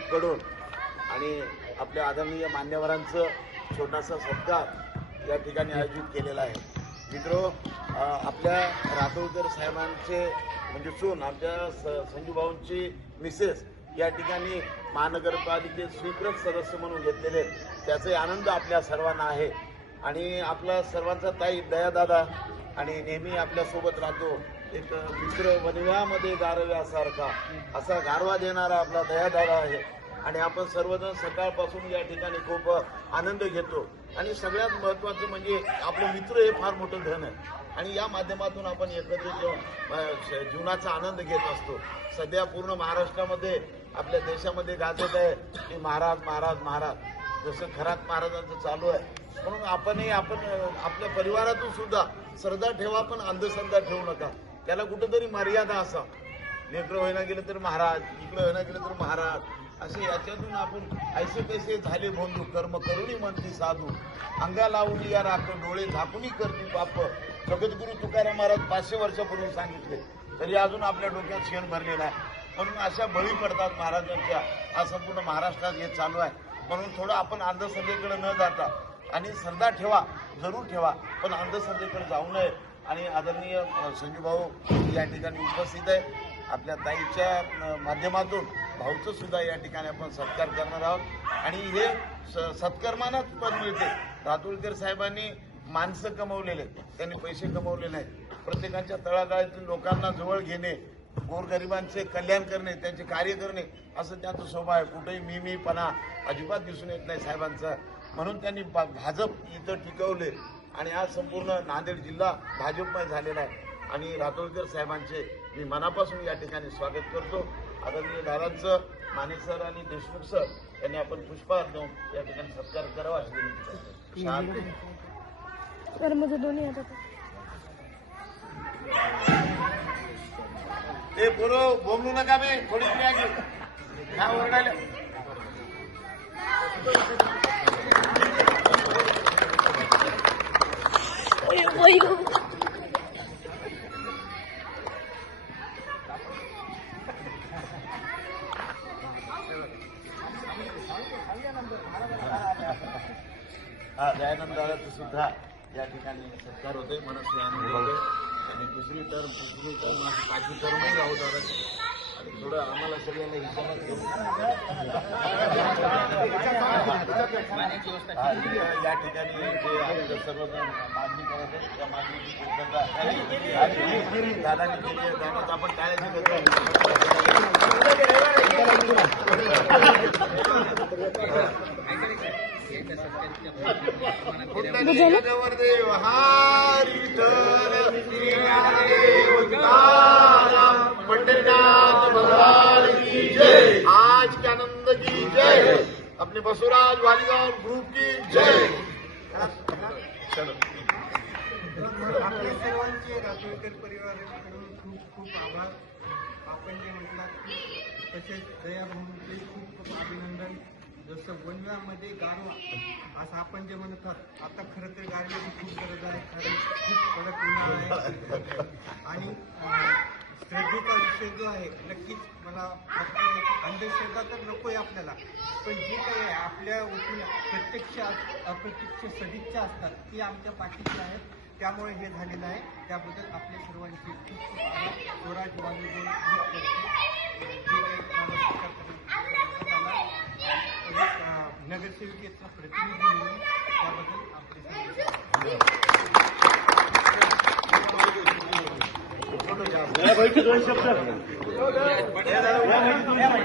ग्रुपकडून आणि आपल्या आदरणीय मान्यवरांचं छोटासा सत्कार या ठिकाणी आयोजित केलेला आहे. मित्रो, आपल्या रातोळकर साहेबांचे म्हणजे सून आमच्या संजूभाऊंची मिसेस या ठिकाणी महानगरपालिकेत स्वीकृत सदस्य म्हणून घेतलेले त्याचे आनंद आपल्या सर्वांना आहे. आणि आपला सर्वांचा ताई दयादादा आणि नेहमी आपल्यासोबत राहतो एक मित्र वनव्यामध्ये गारव्यासारखा असा गारवा देणारा आपला दयादादा आहे. आणि आपण सर्वजण सकाळपासून या ठिकाणी खूप आनंद घेतो. आणि सगळ्यात महत्त्वाचं म्हणजे आपले मित्र हे फार मोठं धन आहे आणि या माध्यमातून आपण एकत्रित येऊन जीवनाचा आनंद घेत असतो. सध्या पूर्ण महाराष्ट्रामध्ये आपल्या देशामध्ये गाजत आहे की महाराज महाराज महाराज, जसं खरात महाराजांचं चालू आहे. म्हणून आपण आपल्या परिवारातून सुद्धा श्रद्धा ठेवा, पण अंधश्रद्धा ठेवू नका. त्याला कुठंतरी मर्यादा असा. लेकरं व्हायला गेलं तर महाराज, इकडं व्हायला गेलं तर महाराज, असे याच्यातून आपण ऐसे पैसे झाले बंधू, कर्म करुणी म्हणती साधू, अंगा लावून या राख डोळे झाकूनी करती पाप. जगद्गुरु तुकाराम महाराज 500 वर्षापूर्वी सांगितले, तरी अजून आपल्या डोक्यात शेण भरलेला आहे. म्हणून अशा बळी पडतात महाराजांच्या. हा संपूर्ण महाराष्ट्रात हे चालू आहे. म्हणून थोडं आपण अंधश्रद्धेकडे न जाता आणि श्रद्धा ठेवा, जरूर ठेवा, पण अंधश्रद्धेकडे जाऊ नये. आणि आदरणीय संजूभाऊ या ठिकाणी उपस्थित आहे. आपल्या ताईच्या माध्यमातून भाऊचं सुद्धा या ठिकाणी आपण सत्कार करणार आहोत. आणि हे सत्कर्मानाच पण मिळते. रातोळकर साहेबांनी माणसं कमवलेले, त्यांनी पैसे कमवलेले आहेत. प्रत्येकाच्या तळागाळातील लोकांना जवळ घेणे, गोरगरिबांचे कल्याण करणे, त्यांचे कार्य करणे, असं त्यांचं स्वभाव आहे. कुठेही मीपणा अजिबात दिसून येत नाही साहेबांचा. म्हणून त्यांनी भाजप इथं टिकवले आणि आज संपूर्ण नांदेड जिल्हा भाजपमय झालेला आहे. आणि रातोळकर साहेबांचे मी मनापासून या ठिकाणी स्वागत करतो. आदरणीय दादांचं माने सर आणि देशमुख सर यांनी आपण पुष्पहार देऊन या ठिकाणी सत्कार करावा अशी विनंती करतो. सर मुझे दोन्ही आता ते पोरं बोंबलू नका बे, थोडी आगी काय ओरडायला. हा दयानंद दादाचं सुद्धा या ठिकाणी सत्कार होते. मनस्वी आनंद होते. आणि दुसरी टर्म माझी 5वी टर्मही राहू दादाची. आणि थोडं आम्हाला सगळ्यांना हिशोबात घेऊन या ठिकाणी जे आमचं सर्वजण मागणी करत आहेत त्या मागणीची पूर्तता दादाने केली आहे. दादा आपण देव हारी पंडितनाथ भगवान की जय, आज के आनंद की जय, अपने बसुराज वालीगांव ग्रुप की जय. चलो आपल्या सर्वांचे रातोळकर परिवाराकडून खूप खूप आभार. आपण जे म्हटलात तसेच दयाभाऊंचे खूप खूप अभिनंदन. जसं वनव्यामध्ये गारवा असं आपण जे म्हणत आहात, आता खरं तर गारव्याची खूप गरज आहे. कारण खूप कडक उन्हाळा आहे. आणि श्रद्धेचा विषय जो आहे, नक्कीच मला वाटतं की अंधश्रद्धा तर नको आहे आपल्याला, पण जे काही आहे आपल्या वतीने प्रत्यक्ष अप्रत्यक्ष सदिच्छा असतात ती आमच्या पाठीशी आहेत. त्यामुळे हे झालेलं आहे. त्याबद्दल आपल्या सर्वांचे खूप खूप आभार. स्वराज वालीगांव जे काही नगरसेविकेचा प्रतिनिधी म्हणून त्याबद्दल आपले